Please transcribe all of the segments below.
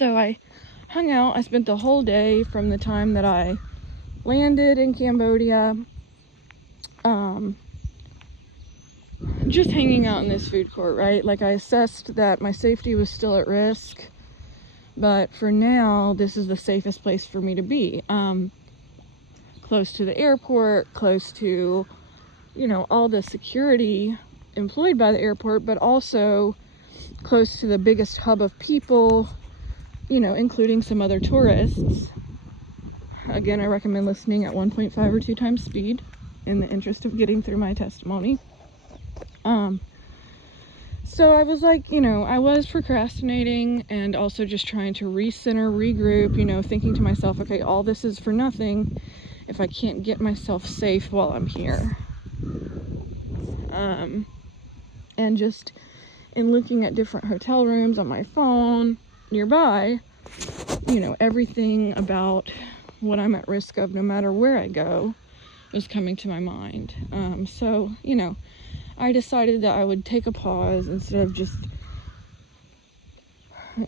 So I hung out. I spent the whole day from the time that I landed in Cambodia, just hanging out in this food court, right? Like, I assessed that my safety was still at risk, but for now, this is the safest place for me to be. Close to the airport, close to, you know, all the security employed by the airport, but also close to the biggest hub of people, you know, including some other tourists. Again, I recommend listening at 1.5 or 2 times speed in the interest of getting through my testimony. So I was like, you know, I was procrastinating and also just trying to recenter, regroup, you know, thinking to myself, okay, all this is for nothing if I can't get myself safe while I'm here. And just in looking at different hotel rooms on my phone nearby, you know, everything about what I'm at risk of no matter where I go was coming to my mind. So, you know, I decided that I would take a pause instead of just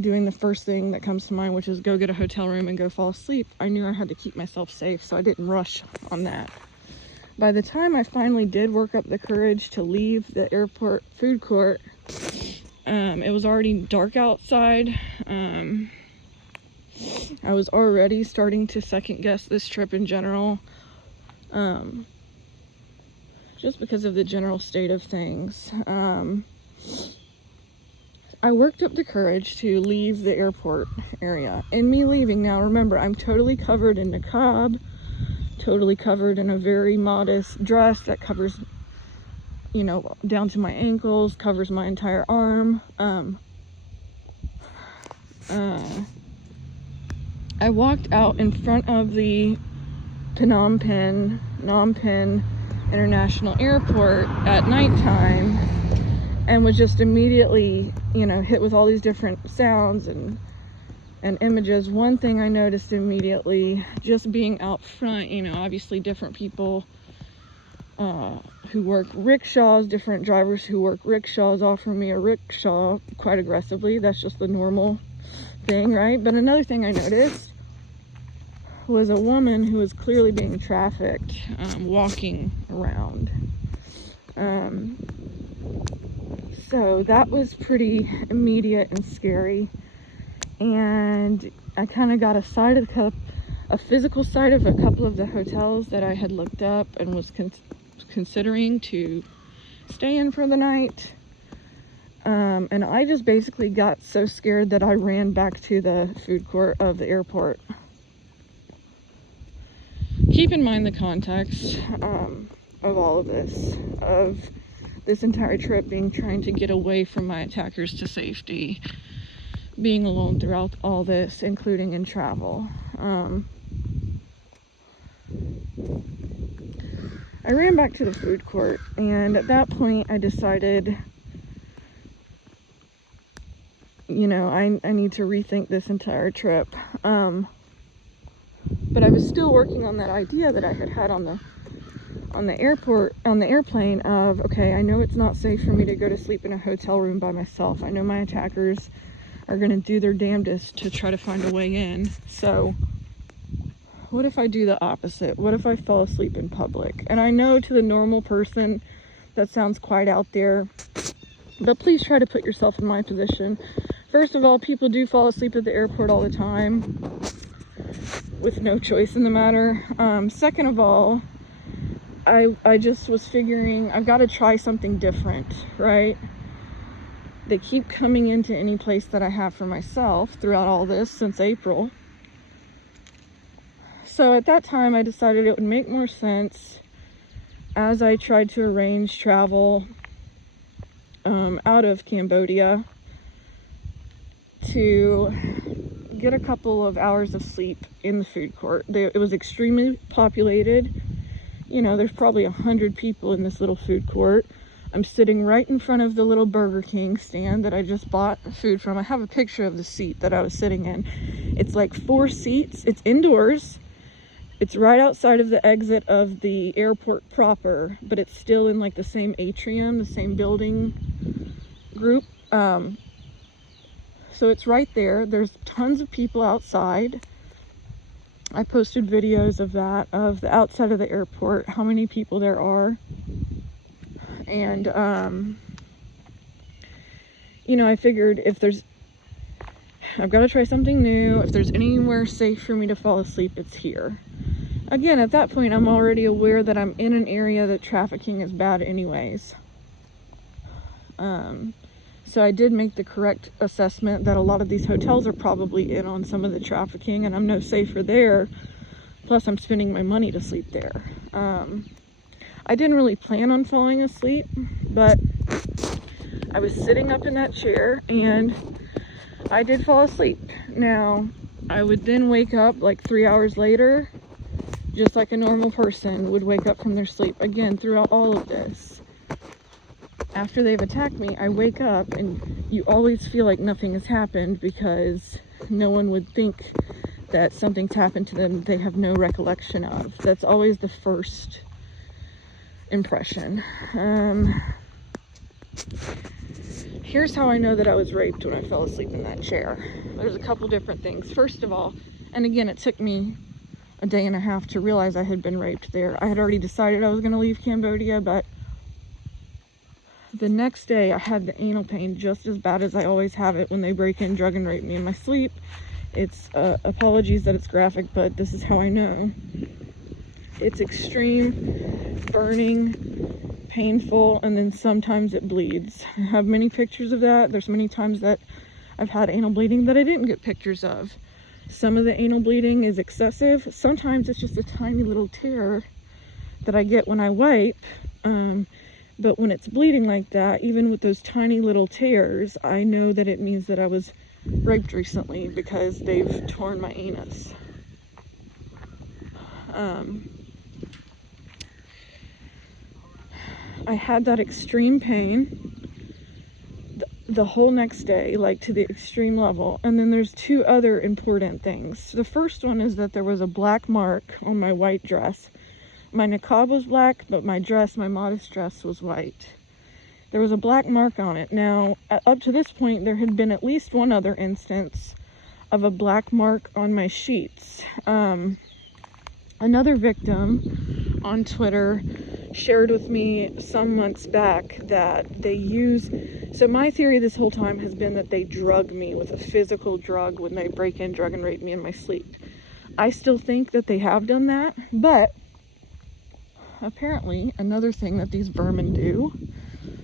doing the first thing that comes to mind, which is go get a hotel room and go fall asleep. I knew I had to keep myself safe, so I didn't rush on that. By the time I finally did work up the courage to leave the airport food court, it was already dark outside. I was already starting to second guess this trip in general. Just because of the general state of things. I worked up the courage to leave the airport area. In me leaving, now remember, I'm totally covered in niqab, totally covered in a very modest dress that covers, you know, down to my ankles, covers my entire arm. I walked out in front of the Phnom Penh International Airport at nighttime and was just immediately, you know, hit with all these different sounds and images. One thing I noticed immediately, just being out front, you know, obviously different people who work rickshaws, different drivers who work rickshaws offer me a rickshaw quite aggressively. That's just the normal thing, right? But another thing I noticed was a woman who was clearly being trafficked, walking around. So that was pretty immediate and scary. And I kind of got a physical side of a couple of the hotels that I had looked up and was considering to stay in for the night. And I just basically got so scared that I ran back to the food court of the airport. Keep in mind the context of all of this entire trip being trying to get away from my attackers to safety, being alone throughout all this, including in travel. I ran back to the food court, and at that point I decided, you know, I need to rethink this entire trip. But I was still working on that idea that I had on the airplane of, okay, I know it's not safe for me to go to sleep in a hotel room by myself. I know my attackers are going to do their damnedest to try to find a way in. So what if I do the opposite? What if I fall asleep in public? And I know to the normal person that sounds quite out there, but please try to put yourself in my position. First of all, people do fall asleep at the airport all the time with no choice in the matter. Second of all, I just was figuring I've got to try something different, right? They keep coming into any place that I have for myself throughout all this since April. So at that time, I decided it would make more sense as I tried to arrange travel out of Cambodia to get a couple of hours of sleep in the food court. It was extremely populated. You know, there's probably 100 people in this little food court. I'm sitting right in front of the little Burger King stand that I just bought food from. I have a picture of the seat that I was sitting in. It's like 4 seats. It's indoors. It's right outside of the exit of the airport proper, but it's still in like the same atrium, the same building group. So it's right there. There's tons of people outside. I posted videos of that, of the outside of the airport, how many people there are. And, you know, I figured I've got to try something new. If there's anywhere safe for me to fall asleep, it's here. Again, at that point, I'm already aware that I'm in an area that trafficking is bad anyways. So I did make the correct assessment that a lot of these hotels are probably in on some of the trafficking, and I'm no safer there. Plus, I'm spending my money to sleep there. I didn't really plan on falling asleep, but I was sitting up in that chair and I did fall asleep. Now, I would then wake up like 3 hours later, just like a normal person would wake up from their sleep. Again, throughout all of this, after they've attacked me, I wake up and you always feel like nothing has happened because no one would think that something's happened to them they have no recollection of. That's always the first impression. Here's how I know that I was raped when I fell asleep in that chair. There's a couple different things. First of all, and again, it took me a day and a half to realize I had been raped there. I had already decided I was going to leave Cambodia, but the next day I had the anal pain just as bad as I always have it when they break in, drug, and rape me in my sleep. It's, apologies that it's graphic, but this is how I know. It's extreme, burning, painful, and then sometimes it bleeds. I have many pictures of that. There's many times that I've had anal bleeding that I didn't get pictures of. Some of the anal bleeding is excessive. Sometimes it's just a tiny little tear that I get when I wipe. But when it's bleeding like that, even with those tiny little tears, I know that it means that I was raped recently because they've torn my anus. I had that extreme pain the whole next day, like to the extreme level. And then there's two other important things. The first one is that there was a black mark on my white dress. My niqab was black, but my modest dress was white. There was a black mark on it. Now, up to this point, there had been at least one other instance of a black mark on my sheets. Another victim on Twitter shared with me some months back that so my theory this whole time has been that they drug me with a physical drug when they break in, drug, and rape me in my sleep. I still think that they have done that, but apparently another thing that these vermin do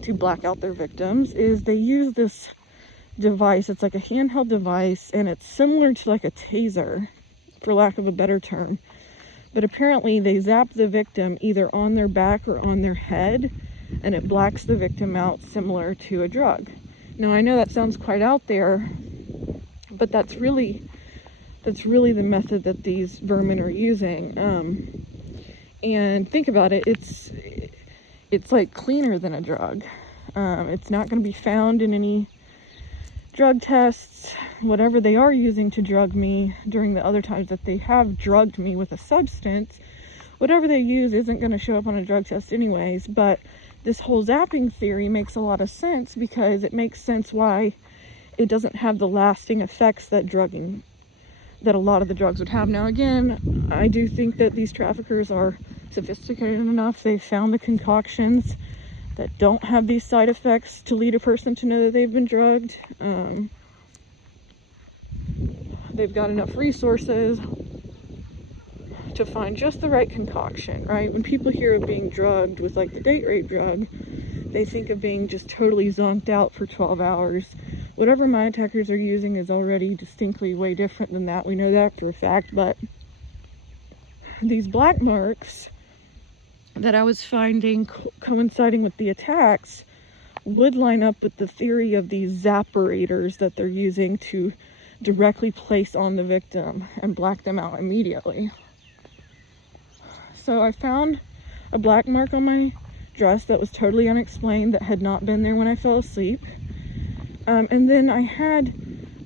to black out their victims is they use this device. It's like a handheld device, and it's similar to like a taser, for lack of a better term. But apparently they zap the victim either on their back or on their head, and it blacks the victim out similar to a drug. Now, I know that sounds quite out there, but that's really the method that these vermin are using. And think about it, it's like cleaner than a drug. It's not going to be found in any drug tests. Whatever they are using to drug me during the other times that they have drugged me with a substance, whatever they use isn't going to show up on a drug test anyways. But this whole zapping theory makes a lot of sense because it makes sense why it doesn't have the lasting effects that a lot of the drugs would have. Now, again, I do think that these traffickers are sophisticated enough. They've found the concoctions that don't have these side effects to lead a person to know that they've been drugged. They've got enough resources to find just the right concoction, right? When people hear of being drugged with like the date rape drug, they think of being just totally zonked out for 12 hours. Whatever my attackers are using is already distinctly way different than that. We know that for a fact, but these black marks that I was finding coinciding with the attacks would line up with the theory of these zapparators that they're using to directly place on the victim and black them out immediately. So I found a black mark on my dress that was totally unexplained, that had not been there when I fell asleep. And then I had,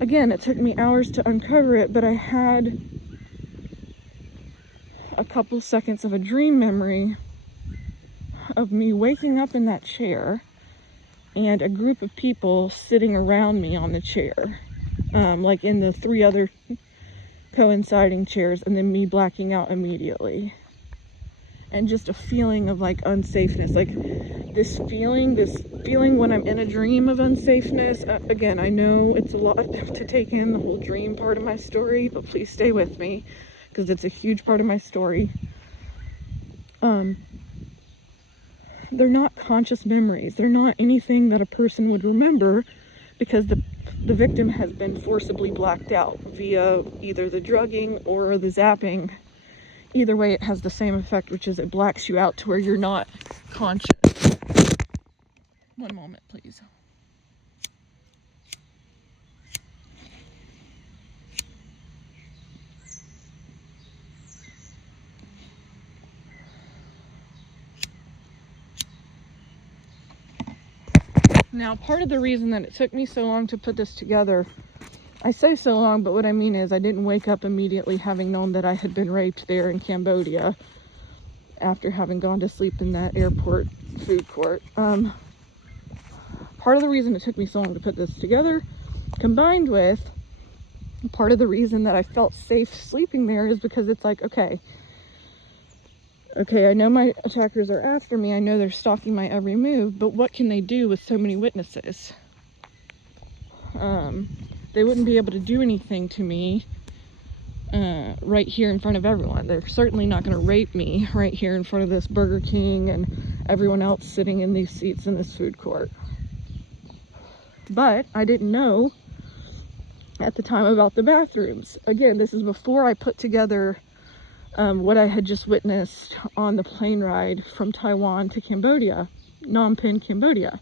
again, it took me hours to uncover it, but I had a couple seconds of a dream memory of me waking up in that chair and a group of people sitting around me on the chair. like in the 3 other coinciding chairs, and then me blacking out immediately. And just a feeling of like unsafeness, like this feeling when I'm in a dream of unsafeness. Again, I know it's a lot to take in, the whole dream part of my story, but please stay with me because it's a huge part of my story. They're not conscious memories. They're not anything that a person would remember because the victim has been forcibly blacked out via either the drugging or the zapping. Either way, it has the same effect, which is it blacks you out to where you're not conscious. One moment, please. Now, part of the reason that it took me so long to put this together, I say so long, but what I mean is I didn't wake up immediately having known that I had been raped there in Cambodia after having gone to sleep in that airport food court. Part of the reason it took me so long to put this together, combined with part of the reason that I felt safe sleeping there, is because it's like, okay, I know my attackers are after me, I know they're stalking my every move, but what can they do with so many witnesses? They wouldn't be able to do anything to me right here in front of everyone. They're certainly not going to rape me right here in front of this Burger King and everyone else sitting in these seats in this food court. But I didn't know at the time about the bathrooms. Again, this is before I put together what I had just witnessed on the plane ride from Taiwan to Cambodia, Phnom Penh, Cambodia.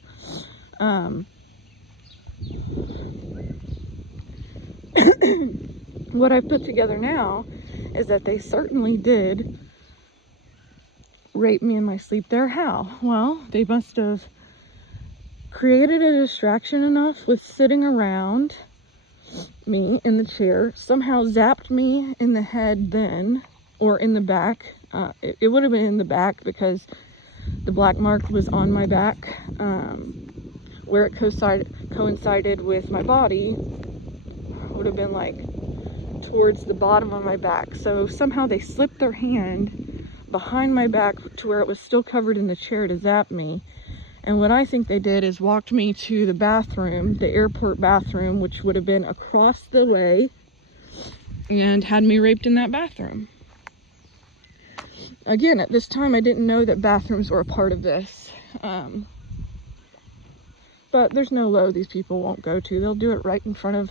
What I've put together now is that they certainly did rape me in my sleep there. How? Well, they must have created a distraction enough with sitting around me in the chair, somehow zapped me in the head then, or in the back. It would have been in the back because the black mark was on my back, where it coincided with my body would have been like towards the bottom of my back. So somehow they slipped their hand behind my back to where it was still covered in the chair to zap me. And what I think they did is walked me to the bathroom, the airport bathroom, which would have been across the way, and had me raped in that bathroom. Again, at this time, I didn't know that bathrooms were a part of this. But there's no low these people won't go to. They'll do it right in front of,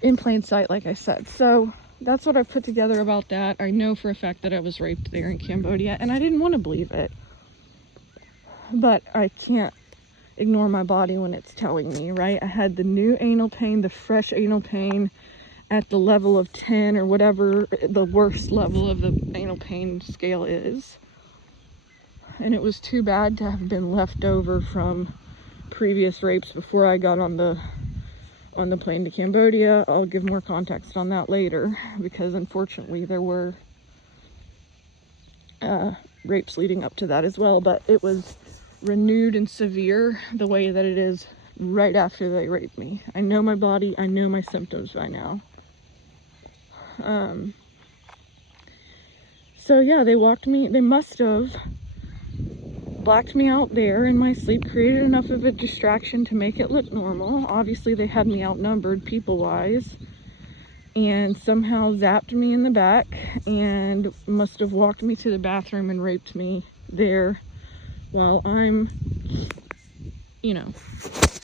in plain sight, like I said. So that's what I've put together about that. I know for a fact that I was raped there in Cambodia, and I didn't want to believe it. But I can't ignore my body when it's telling me, right? I had the new anal pain, the fresh anal pain at the level of 10 or whatever the worst level of the anal pain scale is. And it was too bad to have been left over from previous rapes before I got on the plane to Cambodia. I'll give more context on that later, because unfortunately there were rapes leading up to that as well, but it was renewed and severe the way that it is right after they raped me. I know my body, I know my symptoms by now. So yeah, they must have blacked me out there in my sleep, created enough of a distraction to make it look normal. Obviously they had me outnumbered people-wise, and somehow zapped me in the back and must have walked me to the bathroom and raped me there while I'm,